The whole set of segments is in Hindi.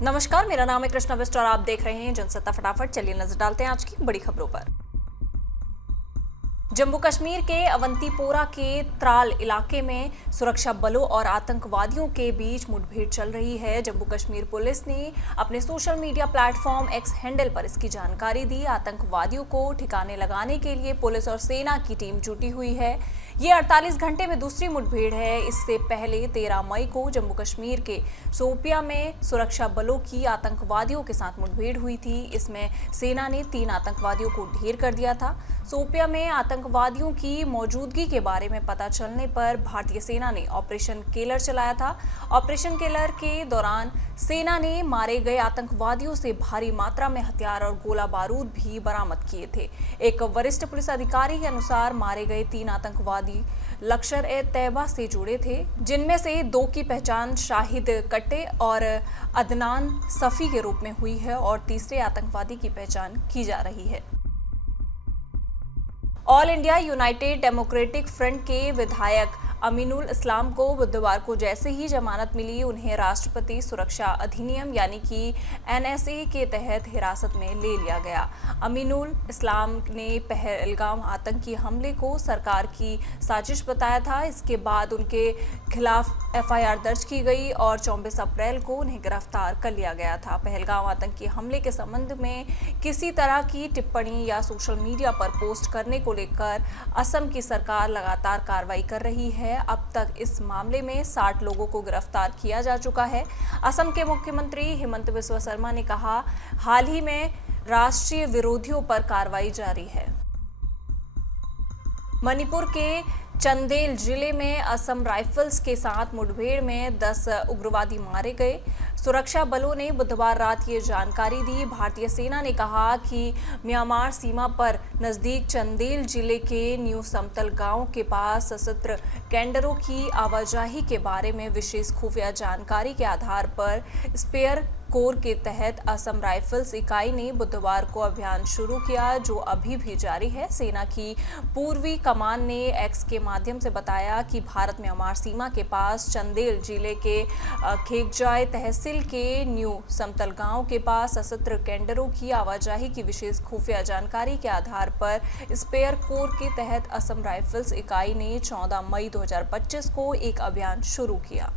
नमस्कार, मेरा नाम है कृष्णा बिस्ट और आप देख रहे हैं जनसत्ता फटाफट। चलिए नजर डालते हैं आज की बड़ी खबरों पर। जम्मू कश्मीर के अवंतीपोरा के त्राल इलाके में सुरक्षा बलों और आतंकवादियों के बीच मुठभेड़ चल रही है। जम्मू कश्मीर पुलिस ने अपने social media platform x handle पर इसकी जानकारी दी। आतंकवादियों को ठिकाने लगाने के लिए पुलिस और सेना की टीम जुटी हुई है। ये 48 घंटे में दूसरी मुठभेड़ है। इससे पहले 13 मई को जम्मू कश्मीर के शोपियां में सुरक्षा बलों की आतंकवादियों के साथ मुठभेड़ हुई थी। इसमें सेना ने 3 आतंकवादियों को ढेर कर दिया था। शोपियां में आतंकवादियों की मौजूदगी के बारे में पता चलने पर भारतीय सेना ने ऑपरेशन केलर चलाया था। ऑपरेशन केलर के दौरान सेना ने मारे गए आतंकवादियों से भारी मात्रा में हथियार और गोला बारूद भी बरामद किए थे। एक वरिष्ठ पुलिस अधिकारी के अनुसार मारे गए 3 आतंकवादी लश्कर-ए-तैयबा से जुड़े थे, जिनमें से 2 की पहचान शाहिद कट्टे और अदनान सफी के रूप में हुई है और तीसरे आतंकवादी की पहचान की जा रही है। All India United democratic front के विधायक अमीनुल इस्लाम को बुधवार को जैसे ही जमानत मिली, उन्हें राष्ट्रपति सुरक्षा अधिनियम यानी कि एनएसए के तहत हिरासत में ले लिया गया। अमीनुल इस्लाम ने पहलगाम आतंकी हमले को सरकार की साजिश बताया था। इसके बाद उनके खिलाफ एफआईआर दर्ज की गई और 24 अप्रैल को उन्हें गिरफ्तार कर लिया गया था। पहलगाम आतंकी हमले के संबंध में किसी तरह की टिप्पणी या सोशल मीडिया पर पोस्ट करने को लेकर असम की सरकार लगातार कार्रवाई कर रही है। अब तक इस मामले में 60 लोगों को गिरफ्तार किया जा चुका है। असम के मुख्यमंत्री हिमंत बिस्वा शर्मा ने कहा, हाल ही में राष्ट्रीय विरोधियों पर कार्रवाई जारी है। मणिपुर के चंदेल जिले में असम राइफल्स के साथ मुठभेड़ में 10 उग्रवादी मारे गए। सुरक्षा बलों ने बुधवार रात ये जानकारी दी। भारतीय सेना ने कहा कि म्यांमार सीमा पर नजदीक चंदेल जिले के न्यू समतल गांव के पास सशस्त्र कैंडरों की आवाजाही के बारे में विशेष खुफिया जानकारी के आधार पर स्पेयर कोर के तहत असम राइफल्स इकाई ने बुधवार को अभियान शुरू किया, जो अभी भी जारी है। सेना की पूर्वी कमान ने एक्स के माध्यम से बताया कि भारत म्यांमार सीमा के पास चंदेल जिले के खेकजाय तहसील के न्यू समतल गांव के पास सशस्त्र कैंडरों की आवाजाही की विशेष खुफिया जानकारी के आधार पर स्पेयर कोर के तहत असम राइफल्स इकाई ने 14 मई 2025 को एक अभियान शुरू किया।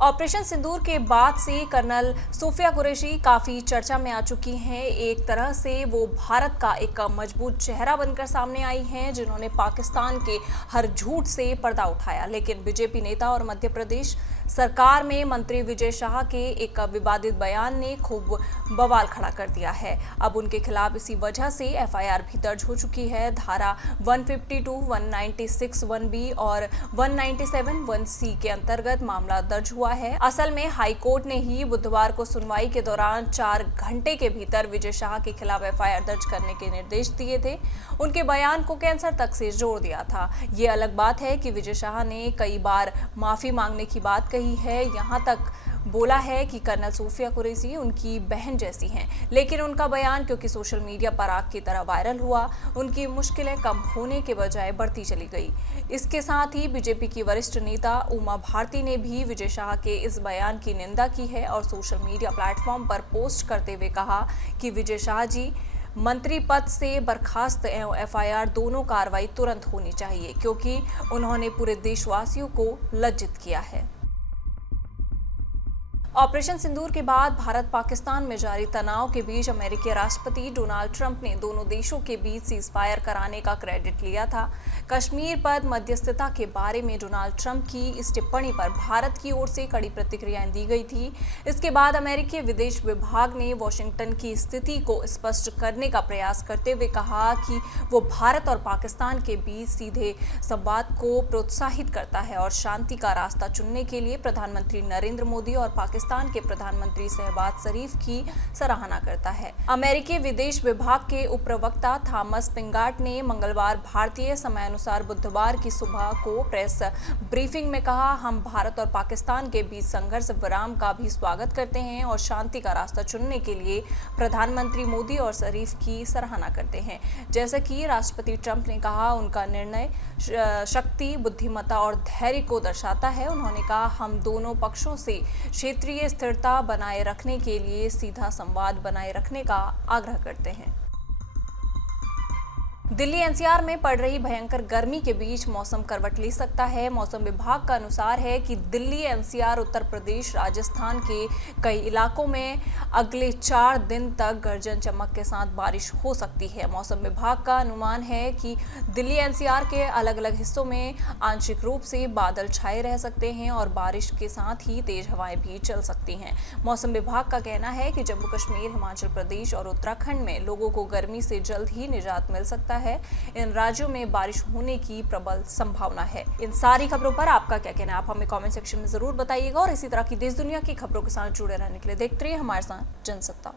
ऑपरेशन सिंदूर के बाद से कर्नल सूफिया कुरैशी काफी चर्चा में आ चुकी हैं। एक तरह से वो भारत का एक मजबूत चेहरा बनकर सामने आई हैं, जिन्होंने पाकिस्तान के हर झूठ से पर्दा उठाया। लेकिन बीजेपी नेता और मध्य प्रदेश सरकार में मंत्री विजय शाह के एक विवादित बयान ने खूब बवाल खड़ा कर दिया है। अब उनके खिलाफ इसी वजह से एफआईआर भी दर्ज हो चुकी है। धारा 152, 196 1B और 197 1C के अंतर्गत मामला दर्ज हुआ है। असल में हाई कोर्ट ने ही बुधवार को सुनवाई के दौरान 4 घंटे के भीतर विजय शाह के खिलाफ एफआईआर दर्ज करने के निर्देश दिए थे। उनके बयान को कैंसर तक से जोड़ दिया था। ये अलग बात है कि विजय शाह ने कई बार माफी मांगने की बात कही है। यहाँ तक बोला है कि कर्नल सूफिया कुरैशी उनकी बहन जैसी हैं, लेकिन उनका बयान क्योंकि सोशल मीडिया पर आग की तरह वायरल हुआ, उनकी मुश्किलें कम होने के बजाय बढ़ती चली गई। इसके साथ ही बीजेपी की वरिष्ठ नेता उमा भारती ने भी विजय शाह के इस बयान की निंदा की है और सोशल मीडिया प्लेटफॉर्म पर पोस्ट करते हुए कहा कि विजय शाह जी, मंत्री पद से बर्खास्त एवं एफआईआर दोनों कार्रवाई तुरंत होनी चाहिए, क्योंकि उन्होंने पूरे देशवासियों को लज्जित किया है। ऑपरेशन सिंदूर के बाद भारत पाकिस्तान में जारी तनाव के बीच अमेरिकी राष्ट्रपति डोनाल्ड ट्रंप ने दोनों देशों के बीच सीजफायर कराने का क्रेडिट लिया था। कश्मीर पर मध्यस्थता के बारे में डोनाल्ड ट्रंप की इस टिप्पणी पर भारत की ओर से कड़ी प्रतिक्रियाएं दी गई थी। इसके बाद अमेरिकी विदेश विभाग ने वॉशिंगटन की स्थिति को स्पष्ट करने का प्रयास करते हुए कहा कि वो भारत और पाकिस्तान के बीच सीधे संवाद को प्रोत्साहित करता है और शांति का रास्ता चुनने के लिए प्रधानमंत्री नरेंद्र मोदी और पाकिस्तान के प्रधानमंत्री शहबाज शरीफ की सराहना करता है। अमेरिकी विदेश विभाग के उप प्रवक्ता थॉमस पिंगाट ने मंगलवार भारतीय समयानुसार बुधवार की सुबह को प्रेस ब्रीफिंग में कहा, हम भारत और पाकिस्तान के बीच संघर्ष विराम का भी स्वागत करते हैं और शांति का रास्ता चुनने के लिए प्रधानमंत्री मोदी और शरीफ की सराहना करते हैं। जैसा कि राष्ट्रपति ट्रंप ने कहा, उनका निर्णय शक्ति, बुद्धिमत्ता और धैर्य को दर्शाता है। उन्होंने कहा, हम दोनों पक्षों से क्षेत्रीय क्षेत्रीय स्थिरता बनाए रखने के लिए सीधा संवाद बनाए रखने का आग्रह करते हैं। दिल्ली एनसीआर में पड़ रही भयंकर गर्मी के बीच मौसम करवट ले सकता है। मौसम विभाग का अनुसार है कि दिल्ली एनसीआर, उत्तर प्रदेश, राजस्थान के कई इलाकों में अगले 4 दिन तक गर्जन चमक के साथ बारिश हो सकती है। मौसम विभाग का अनुमान है कि दिल्ली एनसीआर के अलग अलग हिस्सों में आंशिक रूप से बादल छाए रह सकते हैं और बारिश के साथ ही तेज हवाएं भी चल सकती हैं। मौसम विभाग का कहना है कि जम्मू कश्मीर, हिमाचल प्रदेश और उत्तराखंड में लोगों को गर्मी से जल्द ही निजात मिल सकता है। इन राज्यों में बारिश होने की प्रबल संभावना है। इन सारी खबरों पर आपका क्या कहना है, आप हमें कमेंट सेक्शन में जरूर बताइएगा और इसी तरह की देश दुनिया की खबरों के साथ जुड़े रहने के लिए देखते रहिए हमारे साथ जनसत्ता।